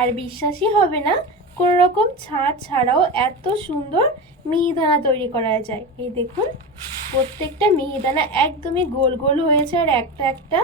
আর বিশ্বাসই হবে না কোনো রকম ছাদ ছাড়াও এত সুন্দর মিহিদানা তৈরি করা যায়। এই দেখুন, প্রত্যেকটা মিহিদানা একদমই গোল গোল হয়েছে আর একটা একটা।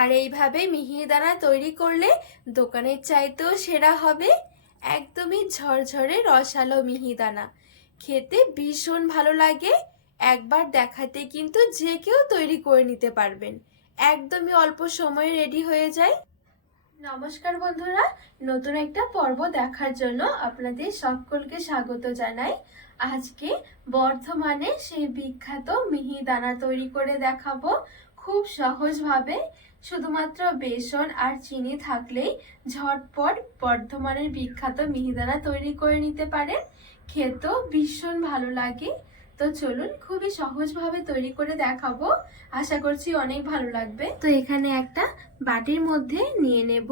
আর এইভাবে মিহিদানা তৈরি করলে দোকানের চাইতেও সেরা হবে, একদমই ঝরঝরে রসালো মিহিদানা। খেতে ভীষণ ভালো লাগে একবার দেখাতে কিন্তু যে কেউ তৈরি করে নিতে পারবেন। একদমই অল্প সময়ে রেডি হয়ে যায়। নমস্কার বন্ধুরা, নতুন একটা পর্ব দেখার জন্য আপনাদের সকলকে স্বাগত জানাই। আজকে বর্ধমানে সেই বিখ্যাত মিহিদানা তৈরি করে দেখাবো। খুব সহজভাবে শুধুমাত্র বেসন আর চিনি থাকলেই ঝটপট বর্ধমানের বিখ্যাত মিহিদানা তৈরি করে নিতে পারেন। খেতেও ভীষণ ভালো লাগে। তো চলুন খুবই সহজভাবে তৈরি করে দেখাবো। আশা করছি অনেক ভালো লাগবে। তো এখানে একটা বাটির মধ্যে নিয়ে নেব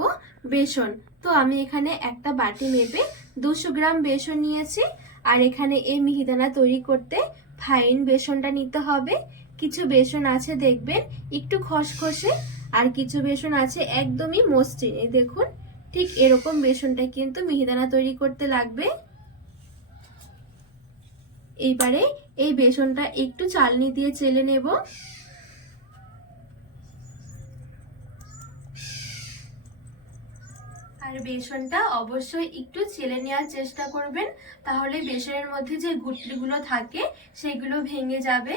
বেসন। তো আমি এখানে একটা বাটি মেপে দুশো গ্রাম বেসন নিয়েছি। আর এখানে এই মিহিদানা তৈরি করতে ফাইন বেসনটা নিতে হবে। কিছু বেসন আছে দেখবেন, একটু খসখসে, আর কিছু বেসন আছে একদমই মসৃণ। দেখুন, ঠিক এরকম বেসনটা কিন্তু মিহিদানা তৈরি করতে লাগবে। এইবারে এই বেসনটা একটু চালনি দিয়ে চেলে নেব। আর বেসনটা অবশ্যই একটু চেলে নেওয়ার চেষ্টা করবেন, তাহলে বেসনের মধ্যে যে গুটলিগুলো থাকে, সেগুলো ভেঙে যাবে।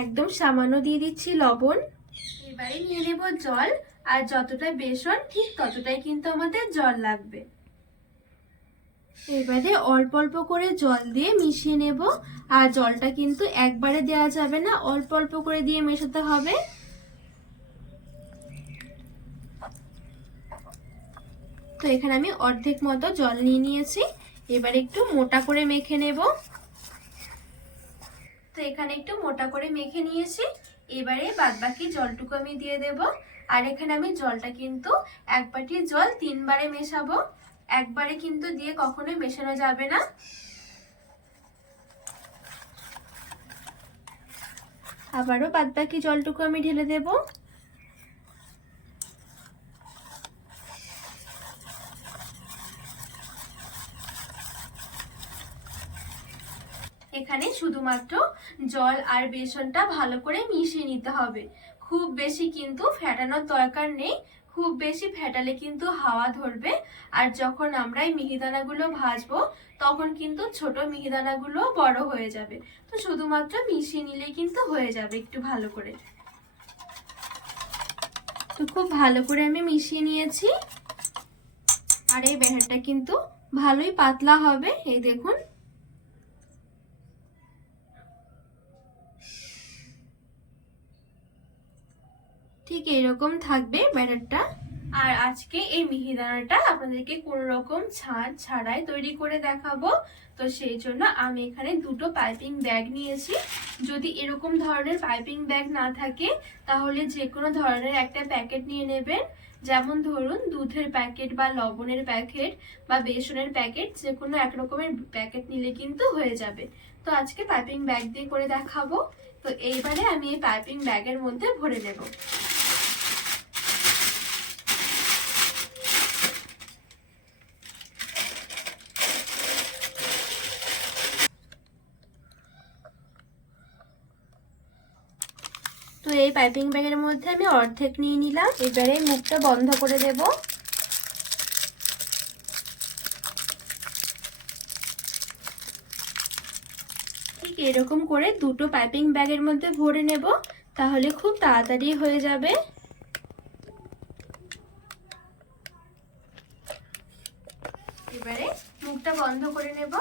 একদম সামান্য দিয়ে দিচ্ছি লবণ। এবারে নিয়ে নেব জল আর যতটা বেসন ঠিক ততটাই কিন্তু আমাদের জল লাগবে। এবারে অল্প অল্প করে জল দিয়ে মিশিয়ে নেব আর জলটা কিন্তু একবারে দেওয়া যাবে না অল্প অল্প করে দিয়ে মেশাতে হবে। তো এখানে আমি অর্ধেক মতো জল নিয়ে নিয়েছি এবার একটু মোটা করে মেখে নেব। তো এখানে একটু মোটা করে মেখে নিয়েছি। এবারে বাদবাকি জলটুকু আমি দিয়ে দেব। আর এখানে আমি জলটা কিন্তু এক বাটি জল তিনবারে মেশাবো। একবারে কিন্তু দিয়ে কখনোই মেশানো যাবে না। আবারও বাদবাকি জলটুকু আমি ঢেলে দেবো। এখানে শুধুমাত্র জল আর বেসনটা ভালো করে মিশিয়ে নিতে হবে। খুব বেশি কিন্তু ফেটানোর দরকার নেই, খুব বেশি ফেটালে কিন্তু হাওয়া ধরবে। আর যখন আমরা এই মিহিদানাগুলো ভাজবো, তখন কিন্তু ছোট মিহিদানাগুলো বড় হয়ে যাবে। তো শুধুমাত্র মিশিয়ে নিলে কিন্তু হয়ে যাবে একটু ভালো করে। তো খুব ভালো করে আমি মিশিয়ে নিয়েছি। আর এই ব্যাটারটা কিন্তু ভালোই পাতলা হবে। এই দেখুন ঠিক এরকম থাকবে ব্যাটারটা। আর আজকে এই মিহিদানাটা আপনাদেরকে কোনো রকম ছাদ ছাড়াই তৈরি করে দেখাবো। তো সেই জন্য আমি এখানে দুটো পাইপিং ব্যাগ নিয়েছি। যদি এরকম ধরনের পাইপিং ব্যাগ না থাকে, তাহলে যে কোনো ধরনের একটা প্যাকেট নিয়ে নেবেন। যেমন ধরুন, দুধের প্যাকেট বা লবণের প্যাকেট বা বেসনের প্যাকেট, যে কোনো এক রকমের প্যাকেট নিলে কিন্তু হয়ে যাবে। তো আজকে পাইপিং ব্যাগ দিয়ে করে দেখাবো। তো এইবারে আমি এই পাইপিং ব্যাগের মধ্যে ভরে নেব তো এই পাইপিং ব্যাগের মধ্যে আমি অর্ধেক নিয়ে নিলাম। এবারে মুখটা বন্ধ করে দেব। ঠিক এরকম করে দুটো পাইপিং ব্যাগের মধ্যে ভরে নেব, তাহলে খুব তাড়াতাড়ি হয়ে যাবে। এবারে মুখটা বন্ধ করে নেব।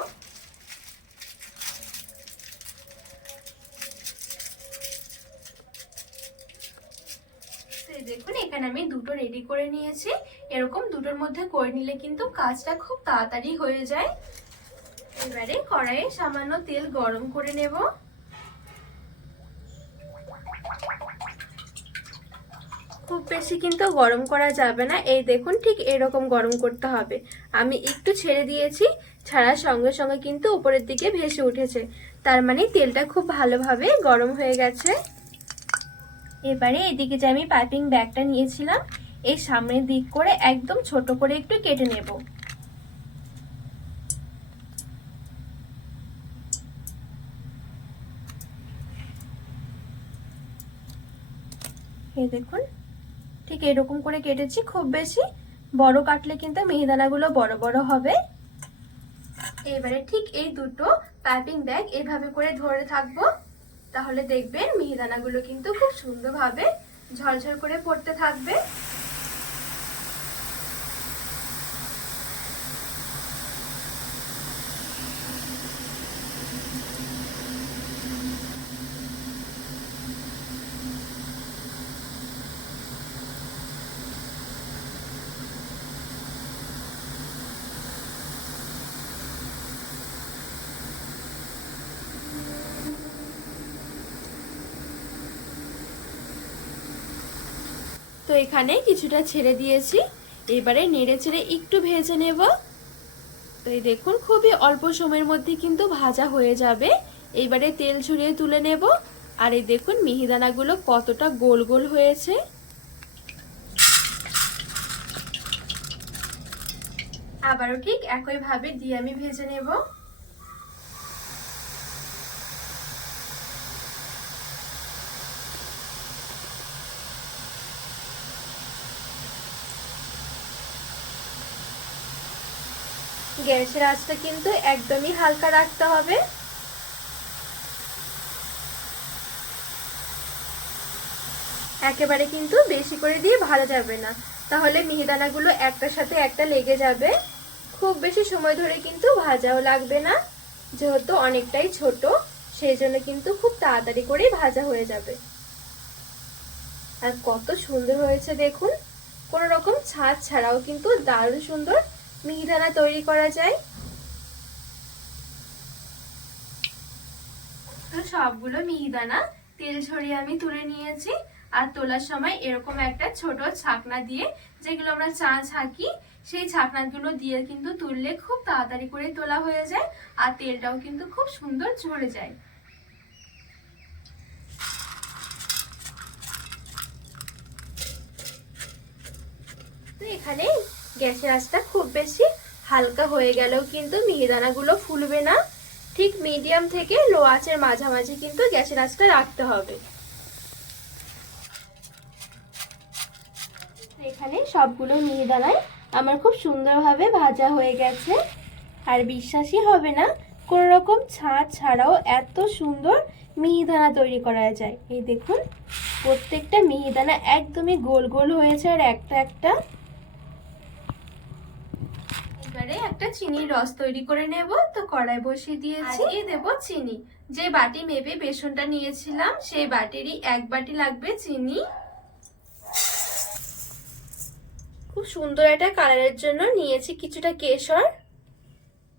দেখুন, এখানে আমি দুটো রেডি করে নিয়েছি। এরকম দুটোর মধ্যে করে নিলে কিন্তু কাজটা খুব তাড়াতাড়ি হয়ে যায়। এবারে কড়াইয়ে সামান্য তেল গরম করে নেব। খুব বেশি কিন্তু গরম করা যাবে না। এই দেখুন, ঠিক এরকম গরম করতে হবে। আমি একটু ছেড়ে দিয়েছি, ছাড়ার সঙ্গে সঙ্গে কিন্তু উপরের দিকে ভেসে উঠেছে। তার মানে তেলটা খুব ভালোভাবে গরম হয়ে গেছে। এবারে এদিকে যে আমি পাইপিং ব্যাগটা নিয়েছিলাম, এই সামনের দিক করে একদম ছোট করে একটু কেটে নেব। দেখুন, ঠিক এরকম করে কেটেছি, খুব বেশি বড় কাটলে কিন্তু মিহিদানাগুলো বড় বড় হবে। এবারে ঠিক এই দুটো পাইপিং ব্যাগ এভাবে করে ধরে থাকব। তাহলে দেখবেন মিহিদানাগুলো কিন্তু খুব সুন্দরভাবে ঝলঝল করে পড়তে থাকবে। তো এখানে কিছুটা ছেড়ে দিয়েছি। এবারে নেড়ে ছেড়ে একটু ভেজে নেব। তো এই দেখুন, খুবই অল্প সময়ের মধ্যে কিন্তু ভাজা হয়ে যাবে। এইবারে তেল ছড়িয়ে তুলে নেব। আর এই দেখুন, মিহিদানাগুলো কতটা গোল গোল হয়েছে। আবারও ঠিক একইভাবে দিয়ে আমি ভেজে নেব। গ্যাসের আঁচটা কিন্তু একদমই হালকা রাখতে হবে। একেবারে কিন্তু বেশি করে দিয়ে ভাজা যাবে না। তাহলে মিহিদানাগুলো একটার সাথে একটা লেগে যাবে। খুব বেশি সময় ধরে কিন্তু ভাজাও লাগবে না, যেহেতু অনেকটাই ছোট, সেই জন্য কিন্তু খুব তাড়াতাড়ি করেই ভাজা হয়ে যাবে। আর কত সুন্দর হয়েছে দেখুন, কোন রকম ছাদ ছাড়াও কিন্তু দারুণ সুন্দর মিহিদানা তৈরি করা যায়? তো সবগুলো মিহিদানা তেল ঝরিয়ে আমি তুলে নিয়েছি। আর তোলার সময় এরকম একটা ছোট ছাকনা দিয়ে যেগুলো আমরা চা ছাকি, সেই ছাকনাগুলো দিয়ে কিন্তু তুললে খুব তাড়াতাড়ি করে তোলা হয়ে যায় আর তেলটাও কিন্তু খুব সুন্দর ঝরে যায়। তো এখানে গ্যাসের আঁচটা খুব বেশি হালকা হয়ে গেলেও কিন্তু মিহিদানাগুলো ফুলবে না। ঠিক মিডিয়াম থেকে লো আঁচের মাঝামাঝি কিন্তু গ্যাসের আঁচটা রাখতে হবে। এখানে সবগুলো মিহিদানায় আমার খুব সুন্দরভাবে ভাজা হয়ে গেছে। আর বিশ্বাসই হবে না কোন রকম ছাদ ছাড়াও এত সুন্দর মিহিদানা তৈরি করা যায়। এই দেখুন, প্রত্যেকটা মিহিদানা একদমই গোল গোল হয়েছে আর একটা একটা। এবারে একটা চিনির রস তৈরি করে নেব। তো কড়াই বসিয়ে দিয়েছি। দেব চিনি। যে বাটি মেপে বেসনটা নিয়েছিলাম, সেই বাটিরই এক বাটি লাগবে চিনি। খুব সুন্দর একটা কালারের জন্য নিয়েছি কিছুটা কেশর।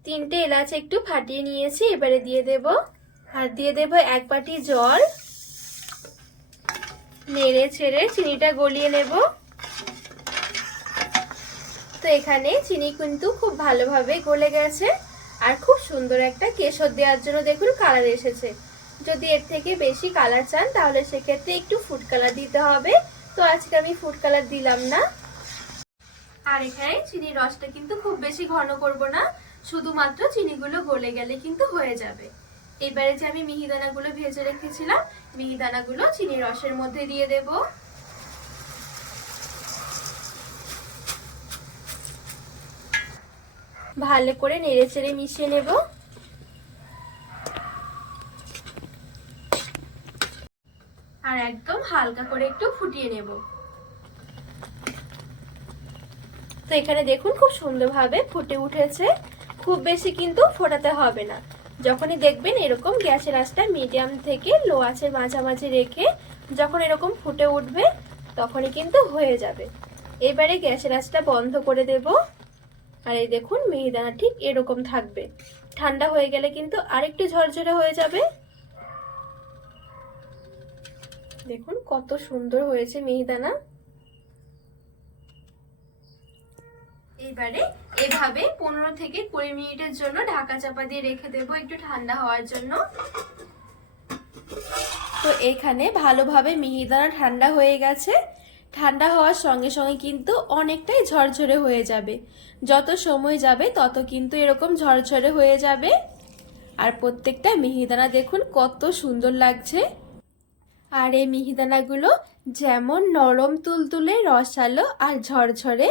তিনটে এলাচ একটু ফাটিয়ে নিয়েছি, এবারে দিয়ে দেব। আর দিয়ে দেব এক বাটি জল। নেড়ে ছেড়ে চিনিটা গলিয়ে নেব। তো এখানে চিনি কিন্তু খুব ভালোভাবে গলে গেছে আর খুব সুন্দর একটা কেশর দেওয়ার জন্য দেখুন কালার এসেছে। যদি এর থেকে বেশি কালার চান তাহলে সেক্ষেত্রে একটু ফুড কালার দিতে হবে। তো আজকে আমি ফুড কালার দিলাম না। আর এখানে চিনির রসটা কিন্তু খুব বেশি ঘন করব না, শুধুমাত্র চিনিগুলো গলে গেলে কিন্তু হয়ে যাবে। এবারে যে আমি মিহিদানাগুলো ভেজে রেখেছিলাম, মিহিদানাগুলো চিনির রসের মধ্যে দিয়ে দেব। ভালো করে নেড়ে চেড়ে মিশিয়ে নেব। আর একদম হালকা করে একটু ফুটিয়ে নেব। তো এখানে দেখুন খুব সুন্দরভাবে ফুটে উঠেছে। খুব বেশি কিন্তু ফোটাতে হবে না। যখনই দেখবেন এরকম গ্যাসের আঁচটা মিডিয়াম থেকে লো আঁচের মাঝামাঝি রেখে যখন এরকম ফুটে উঠবে, তখনই কিন্তু হয়ে যাবে। এবারে গ্যাসের আঁচটা বন্ধ করে দেব। আর এই দেখুন, মিহিদানা ঠিক এরকম থাকবে। ঠান্ডা হয়ে গেলে কিন্তু আরেকটু ঝরঝরে হয়ে যাবে। দেখুন, কত সুন্দর হয়েছে মিহিদানা। এবারে এভাবে পনেরো থেকে কুড়ি মিনিটের জন্য ঢাকা চাপা দিয়ে রেখে দেবো একটু ঠান্ডা হওয়ার জন্য। তো এখানে ভালোভাবে মিহিদানা ঠান্ডা হয়ে গেছে। ঠান্ডা হওয়ার সঙ্গে সঙ্গে কিন্তু অনেকটাই ঝরঝরে হয়ে যাবে। যত সময় যাবে, তত কিন্তু এরকম ঝরঝরে হয়ে যাবে। আর প্রত্যেকটা মিহিদানা দেখুন কত সুন্দর লাগছে। আর এই মিহিদানাগুলো যেমন নরম তুলতুলে, রসালো আর ঝরঝরে,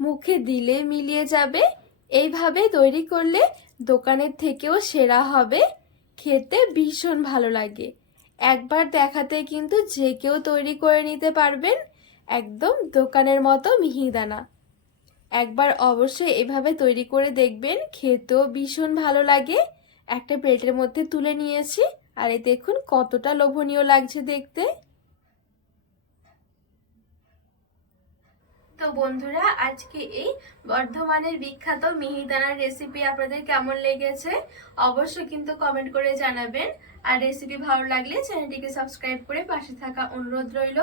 মুখে দিলে মিলিয়ে যাবে। এইভাবে তৈরি করলে দোকানের থেকেও সেরা হবে। খেতে ভীষণ ভালো লাগে। একবার দেখাতে কিন্তু যে কেউ তৈরি করে নিতে পারবেন। একদম দোকানের মতো মিহিদানা। একবার অবশ্যই এভাবে তৈরি করে দেখবেন, খেতেও ভীষণ ভালো লাগে। একটা প্লেটের মধ্যে তুলে নিয়েছি আর এই দেখুন কতটা লোভনীয় লাগছে দেখতে। তো বন্ধুরা, আজকে এই বর্ধমানের বিখ্যাত মিহিদানার রেসিপি আপনাদের কেমন লেগেছে অবশ্যই কিন্তু কমেন্ট করে জানাবেন। আর রেসিপি ভালো লাগলে চ্যানেলটিকে সাবস্ক্রাইব করে পাশে থাকা অনুরোধ রইল।